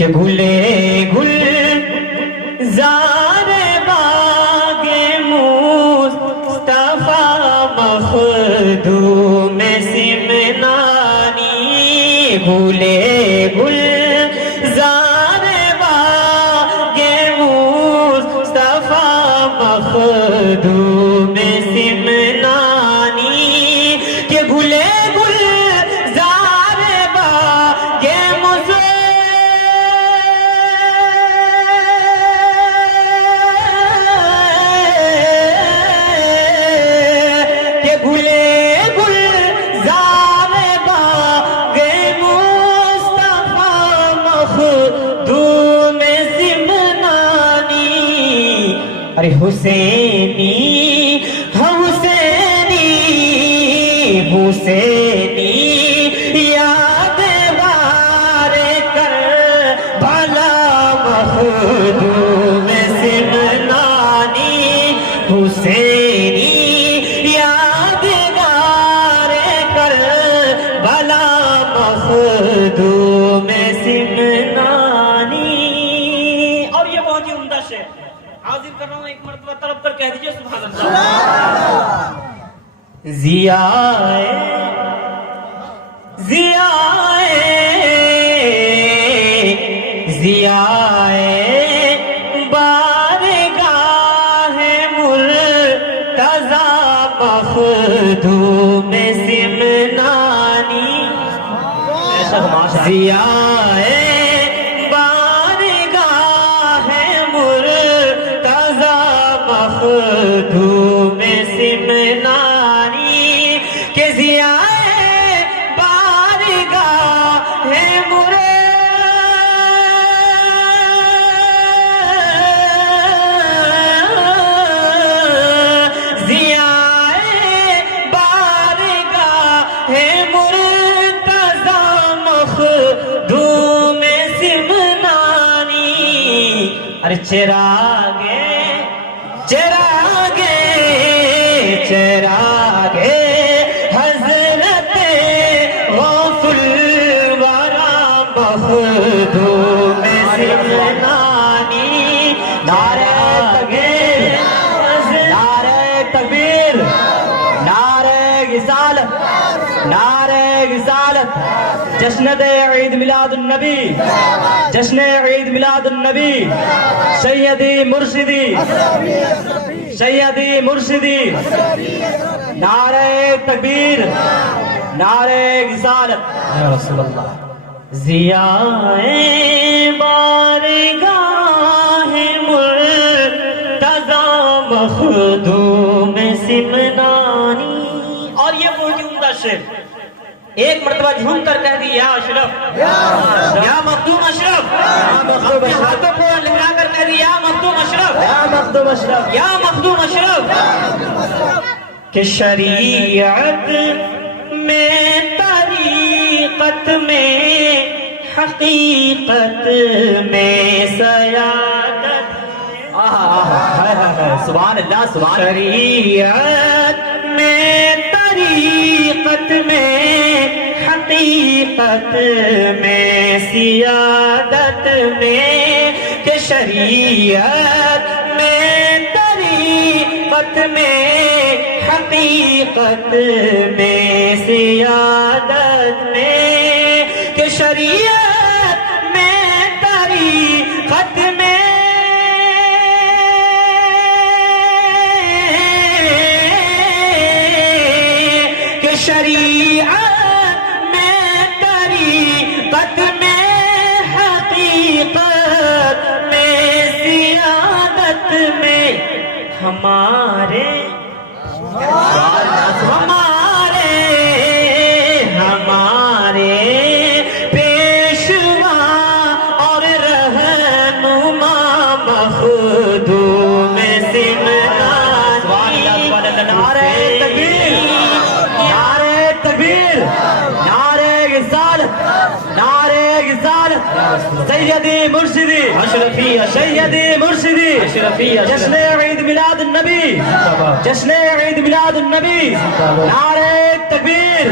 کہ گلے گلزار باغ مصطفیٰ مخدوم سمنانی، گلے گلزار باغ مصطفیٰ مخدوم سمنانی، کہ گلے ارے حسینی حسینی حسینی یاد بار کر بھلا مخدوم سمنانی، حسینی یاد بار کر بھلا مخدوم سمنانی۔ اور یہ بہت ہی عمدہ شعر حاضر کر رہا ہوں، ایک مرتبہ طلب کر کہہ دیجئے سبحان اللہ۔ ضیائے بارگاہ مرتضیٰ مخدوم سمنانی، ضیائے مخدوم سمنانی، کہ ضیائے بارگاہ ضیائے بارگاہ مرتضیٰ مخدوم سمنانی، ارے چراغے حضرت غوث الورا مخدوم سمنانی، نعرہ تکبیر نعرہ تکبیر نعرہ رسالت نعرہ رسالت، جشن عید میلاد النبی جشن عید میلاد النبی، سیدی مرشدی سیدی مرشدی، نعرہ تکبیر نعرہ رسالت یا رسول اللہ۔ ضیائے بارگاہ مرتضیٰ مخدوم سمنانی۔ اور یہ بہت عمدہ شعر ایک مرتبہ جھوم کر کہہ دی، یا اشرف یا مخدوم اشرف، اپنے ہاتھوں کو لگا کر کہہ دی، یا مخدوم اشرف یا مخدوم اشرف یا مخدوم اشرف، کہ شریعت میں طریقت میں حقیقت میں سیادت، سبحان اللہ سبحان، شریعت میں طریقت میں حقیقت میں سیادت میں، کہ شریعت میں طریقت میں حقیقت میں سیادت میں، کہ شریعت میں طریقت میں کہ شریعت میں طریقت میں حقیقت میں سیادت میں، ہمارے پیشوا اور رہنما مخدوم سمنانی، نعرہ تکبیر نعرہ تکبیر نعرہ رسالت نعرہ رسالت، سیدی مرشدی اشرفی سیدی مرشدی اشرفی، جشن عید میلاد النبی جشن عید میلاد النبی، نعرہ تکبیر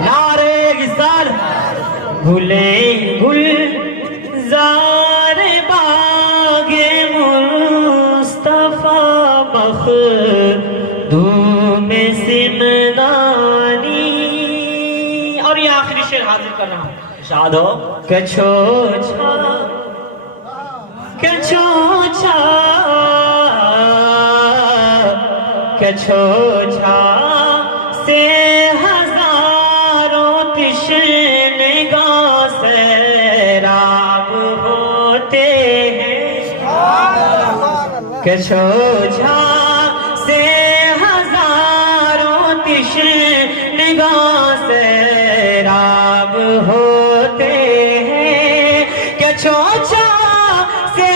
نعرہ رسالت، گلے گلزار آدھو کچھو چھا کچھو چھا کچھو چھا سے ہزاروں تشنگاں سیراب ہوتے ہیں کچھو چھا سے ہزاروں تشنگاں سیراب ہوتے ہیں کچھو چھا سے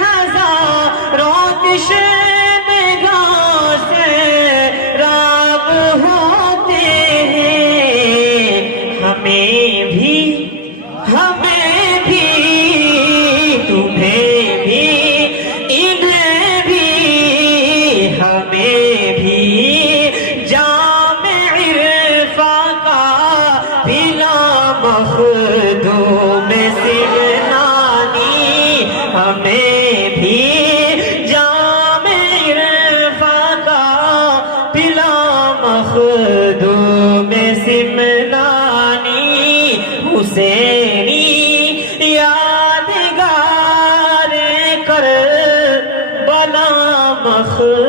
ہزاروں تشنگاں سیراب ہوتے ہیں ہمیں بھی تمہیں بھی انہیں بھی ہمیں بھی جام عرفاں کا پلا مخدوم سمنانی ہمیں بھی جام عرفاں کا پلا مخدوم سمنانی حسینی یادگار کر بلا مخدوم